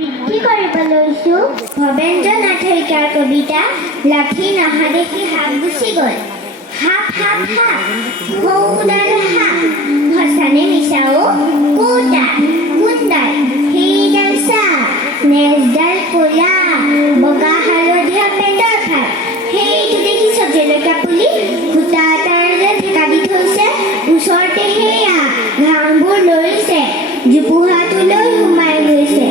বৃদ্ধি কৰিব লৈছোঁ ভৱেন্দ্ৰ নাথ শইকীয়াৰ কবিতা লাঠি নহা দেখি সাপ গুচি গ'ল। সাপ সাপ সাপ সৌদাল সাপ সঁচানে মিছাও কোদাল কোনডাল সেইডাল চাহ নেজডাল ক'লা বগা হালধীয়া পেটৰ ভাত সেইটো দেখিছ জলকীয়া পুলি সূতা এটাৰে ঠেকা দি থৈছে ওচৰতে সেয়া ঘামবোৰ লৰিছে জোপোহাটোলৈ সোমাই গৈছে।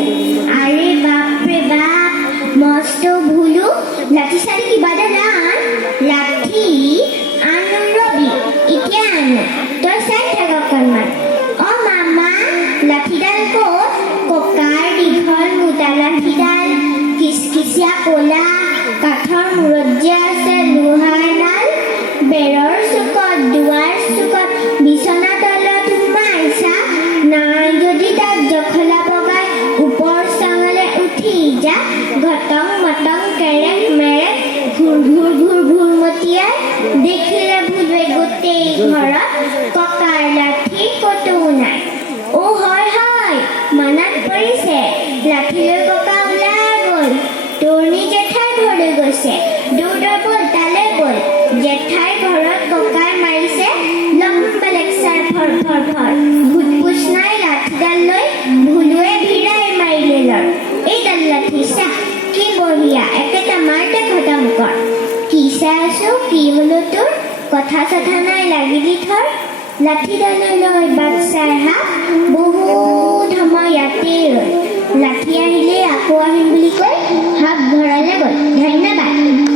আৰে বাপৰে বাপ মস্ত ভুলো লাঠি চাঠি কিবা এটা নান লাঠি আনো ৰবি এতিয়া আনো তই চাই থাক অকণমান। অ মামা লাঠিডাল ক'ত? ককাৰ দীঘল মোটা লাঠিডাল কিচকিচীয়া ক'লা কাঠৰ মূৰত যে আছে লোহাৰ ডাল বেৰৰ চুকত দুৱাৰ চুকত বিচনা তলত সোমাইছা নাই যদি তাক জখলা বগাই ওপৰ চাঙলে উঠি যা ঘটং মটং কেৰেক মেৰেক ঘূৰ ঘূৰ ঘূৰ ঘূৰ মতিয়াই দেখিলে ভুলে গোটেই ঘৰত ককাৰ লাঠি ক'তো নাই। অ হয় হয় মনত পৰিছে লাঠিলৈ ককা ওলাই গ'ল তৰণী জেঠাই ঘৰলৈ গৈছে দৌৰ বল তালে গ'ল জেঠাই ঘৰত ককাই মাৰিছে লম্বা লেকচাৰ ফৰ ফৰ ফৰ ভূত পোচ নাই লাঠিডাল লৈ ভুলুৱে ভিৰাই মাৰিলে লৰ এইডাল লাঠি চাহ কি বঢ়িয়া একেটা মাৰতে খতম কৰ। কি চাই আছো কি হলো তোৰ কথা চথা নাই লাগিলি থৰ লাঠিডাললৈ বাক্সাৰ হাত বহুত সময় ইয়াতেই ৰ'ল লাঠি আহিলে আকৌ আহিম বুলি কৈ হাত ভৰালে গ'ল। ধন্যবাদ।